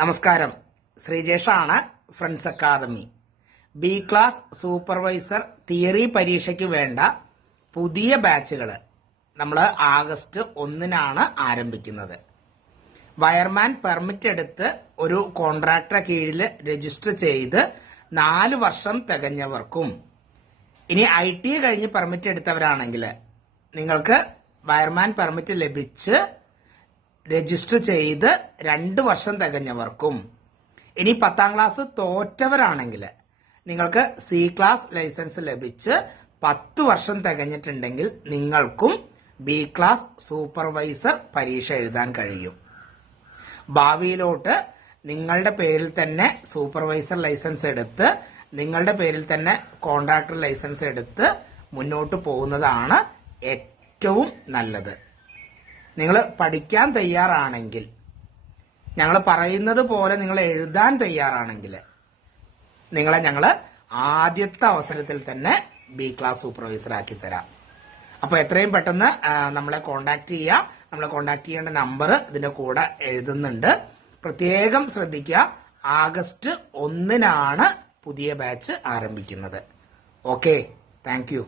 നമസ്കാരം, ശ്രീജേഷാണ്, friends academy. B class supervisor theory പരീക്ഷയ്ക്ക് വേണ്ട പുതിയ ബാച്ചുകൾ നമ്മൾ ആഗസ്റ്റ് 1-നാണ് ആരംഭിക്കുന്നത്. വയർമാൻ പെർമിറ്റ് എടുത്ത് ഒരു കോൺട്രാക്ടറെ കീഴിൽ രജിസ്റ്റർ ചെയ്ത് 4 വർഷം തികഞ്ഞവർക്കും, ഇനി IT കഴിഞ്ഞ് പെർമിറ്റ് എടുത്തവരാണെങ്കിൽ നിങ്ങൾക്ക് വയർമാൻ പെർമിറ്റ് ലഭിച്ച് രജിസ്റ്റർ ചെയ്ത് 2 വർഷം തികഞ്ഞവർക്കും, ഇനി 10ാം ക്ലാസ് തോറ്റവരാണെങ്കിൽ നിങ്ങൾക്ക് C ക്ലാസ് ലൈസൻസ് ലഭിച്ച് 10 വർഷം തികഞ്ഞിട്ടുണ്ടെങ്കിൽ നിങ്ങൾക്കും B ക്ലാസ് സൂപ്പർവൈസർ പരീക്ഷ എഴുതാൻ കഴിയും. ഭാവിയിലോട്ട് നിങ്ങളുടെ പേരിൽ തന്നെ സൂപ്പർവൈസർ ലൈസൻസ് എടുത്ത് നിങ്ങളുടെ പേരിൽ തന്നെ കോൺട്രാക്ടർ ലൈസൻസ് എടുത്ത് മുന്നോട്ട് പോകുന്നതാണ് ഏറ്റവും നല്ലത്. നിങ്ങൾ പഠിക്കാൻ തയ്യാറാണെങ്കിൽ, ഞങ്ങൾ പറയുന്നത് പോലെ നിങ്ങൾ എഴുതാൻ തയ്യാറാണെങ്കിൽ നിങ്ങളെ ഞങ്ങൾ ആദ്യത്തെ അവസരത്തിൽ തന്നെ B ക്ലാസ് സൂപ്പർവൈസർ ആക്കി തരാം. അപ്പോൾ എത്രയും പെട്ടെന്ന് നമ്മളെ കോണ്ടാക്ട് ചെയ്യുക. നമ്മളെ കോണ്ടാക്ട് ചെയ്യേണ്ട നമ്പർ ഇതിന്റെ കൂടെ എഴുതുന്നുണ്ട്. പ്രത്യേകം ശ്രദ്ധിക്കുക, ആഗസ്റ്റ് 1-നാണ് പുതിയ ബാച്ച് ആരംഭിക്കുന്നത്. Okay, thank you.